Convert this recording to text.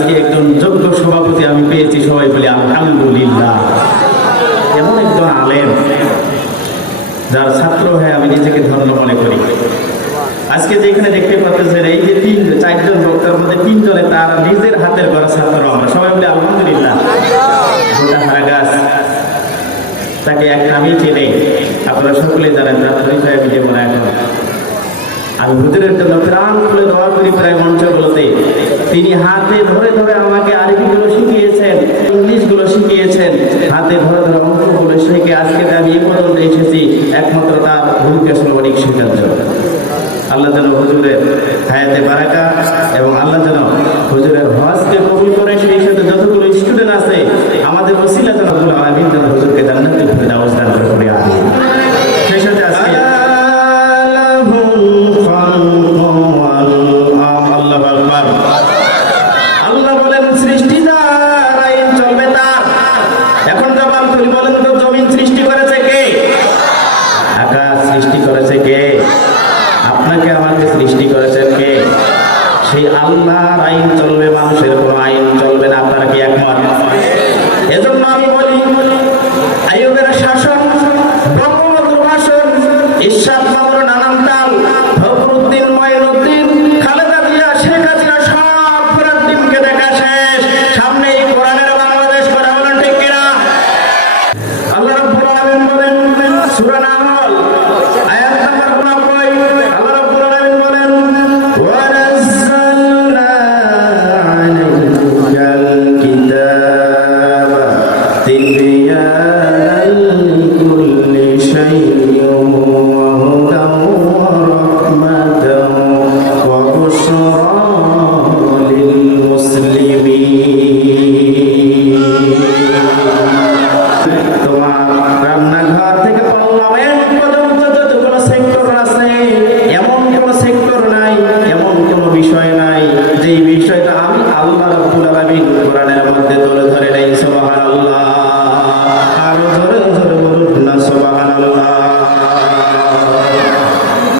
আজকে একজন যোগ্য সভাপতি আমি পেয়েছি সবাই বলি আলহামদুলিল্লাহ। এমন একজন আলেম যার ছাত্র হয়ে আমি নিজেকে ধন্য মনে করি। আজকে যেখানে দেখতে পাচ্ছেন এই যে তিন, চারজন বক্তার মধ্যে তিনজনে তার নিজের হাতের করা ছাত্র আমরা। সবাই বলি আলহামদুলিল্লাহ। তাকে এক নামই চেনে। আপনারা সকলেই জানেন তার আমি দেবো না এখন। আমি হুজুরের জন্য প্রাণ খুলে দোয়া করি প্রায় মঞ্চগুলোতে। তিনি হাতে ধরে ধরে আমাকে আরবিগুলো শিখিয়েছেন শিখিয়েছেন হাতে ধরে ধরে অঙ্কগুলো সেকে আজকে আমি এ পর্যন্ত এসেছি, একমাত্র তার ভূমিকা সর্বাধিক শেখার জন্য আল্লাহ যেন হুজুরের হায়াতে বারাকা আপনাকে আমাকে সৃষ্টি করেছেন কে? সেই আল্লাহর আইন চলবে, মানুষের কোনো আইন চলবে না, আপনার কি একমত? এজন্য আমি বলি, আইয়ুবের শাসন ভাষণ ঈশ্বর নানান দিল